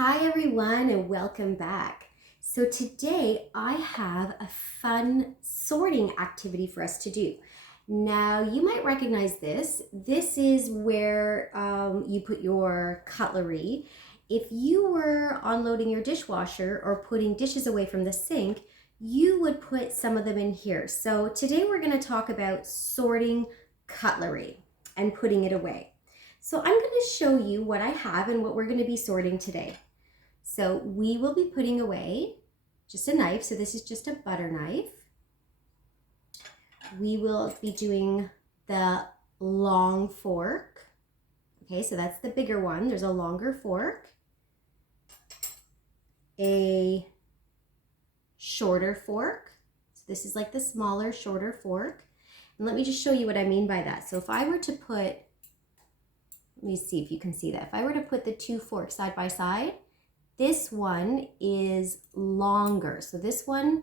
Hi everyone and welcome back. So today I have a fun sorting activity for us to do. Now you might recognize this. This is where you put your cutlery. If you were unloading your dishwasher or putting dishes away from the sink, you would put some of them in here. So today we're going to talk about sorting cutlery and putting it away. So I'm going to show you what I have and what we're going to be sorting today. So we will be putting away just a knife. So this is just a butter knife. We will be doing the long fork. Okay, so that's the bigger one. There's a longer fork, a shorter fork. So this is like the smaller, shorter fork. And let me just show you what I mean by that. So if I were to put, let me see if you can see that. If I were to put the two forks side by side, this one is longer. So this one,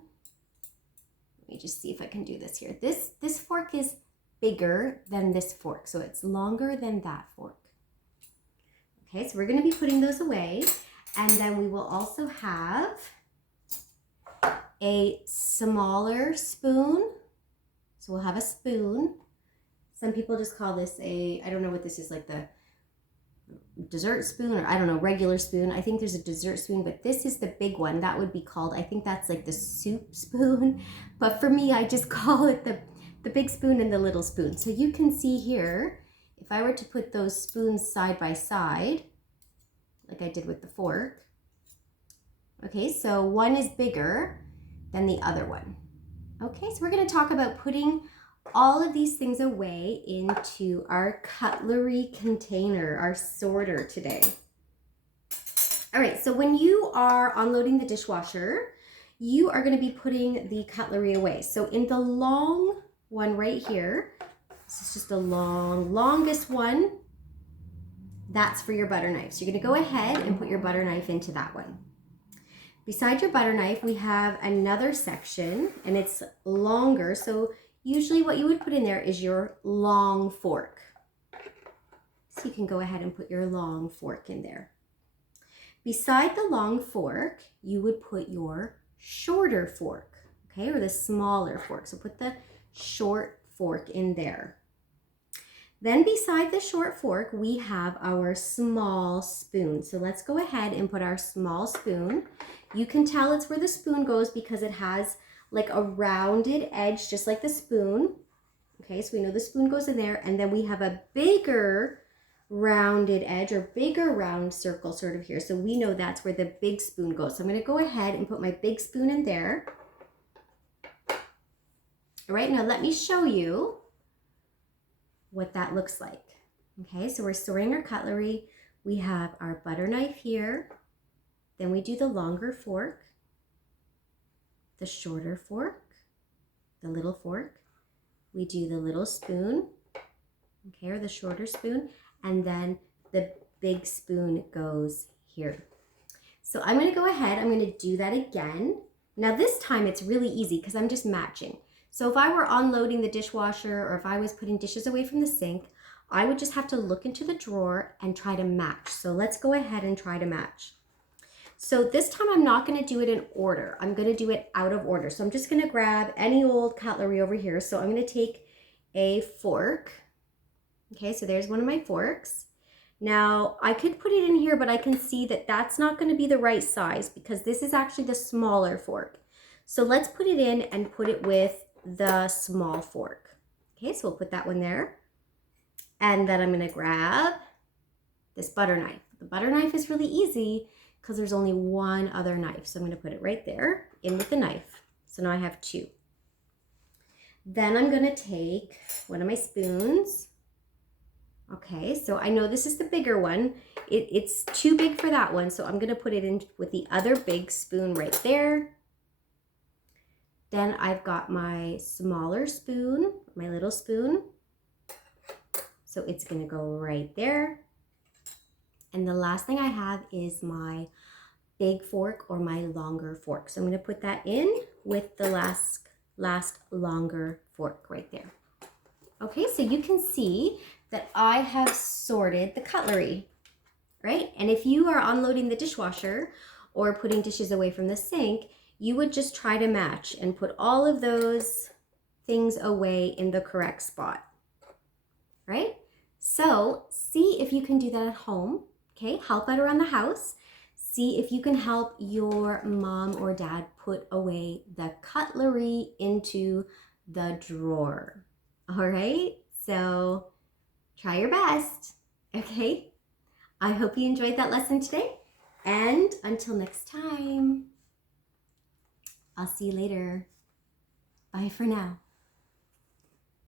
let me just see if I can do this here. This fork is bigger than this fork. So it's longer than that fork. Okay, so we're going to be putting those away. And then we will also have a smaller spoon. So we'll have a spoon. Some people just call this I don't know what this is, like the dessert spoon, or I don't know, regular spoon. I think there's a dessert spoon, but this is the big one. That would be called, I think that's like the soup spoon. But for me, I just call it the big spoon and the little spoon. So you can see here, if I were to put those spoons side by side, like I did with the fork. Okay, so one is bigger than the other one. Okay, so we're going to talk about putting all of these things away into our cutlery container, our sorter today. All right, so when you are unloading the dishwasher, you are going to be putting the cutlery away. So in the long one right here, this is just a longest one, that's for your butter knife. So you're going to go ahead and put your butter knife into that one. Beside your butter knife, we have another section, and it's longer. So usually what you would put in there is your long fork. So you can go ahead and put your long fork in there. Beside the long fork, you would put your shorter fork, okay, or the smaller fork. So put the short fork in there. Then beside the short fork, we have our small spoon. So let's go ahead and put our small spoon. You can tell it's where the spoon goes because it has like a rounded edge, just like the spoon. Okay, so we know the spoon goes in there, and then we have a bigger rounded edge or bigger round circle sort of here. So we know that's where the big spoon goes. So I'm going to go ahead and put my big spoon in there. All right, now let me show you what that looks like. Okay, so we're sorting our cutlery. We have our butter knife here. Then we do the longer fork, the shorter fork, the little fork. We do the little spoon, okay, or the shorter spoon, and then the big spoon goes here. So I'm going to go ahead, I'm going to do that again. Now this time it's really easy because I'm just matching. So if I were unloading the dishwasher or if I was putting dishes away from the sink, I would just have to look into the drawer and try to match. So let's go ahead and try to match. So this time I'm not going to do it in order. I'm going to do it out of order. So I'm just going to grab any old cutlery over here. So I'm going to take a fork. Okay, so there's one of my forks. Now I could put it in here, but I can see that that's not going to be the right size because this is actually the smaller fork. So let's put it in and put it with the small fork. Okay, so we'll put that one there. And then I'm going to grab this butter knife. The butter knife is really easy because there's only one other knife. So I'm going to put it right there in with the knife. So now I have two. Then I'm going to take one of my spoons. Okay, so I know this is the bigger one. It's too big for that one, so I'm going to put it in with the other big spoon right there. Then I've got my smaller spoon, my little spoon. So it's going to go right there. And the last thing I have is my big fork or my longer fork. So I'm going to put that in with the last longer fork right there. Okay, so you can see that I have sorted the cutlery. right? And if you are unloading the dishwasher or putting dishes away from the sink, you would just try to match and put all of those things away in the correct spot, right? So see if you can do that at home, okay? Help out around the house. See if you can help your mom or dad put away the cutlery into the drawer, all right? So try your best, okay? I hope you enjoyed that lesson today. And until next time, I'll see you later. Bye for now.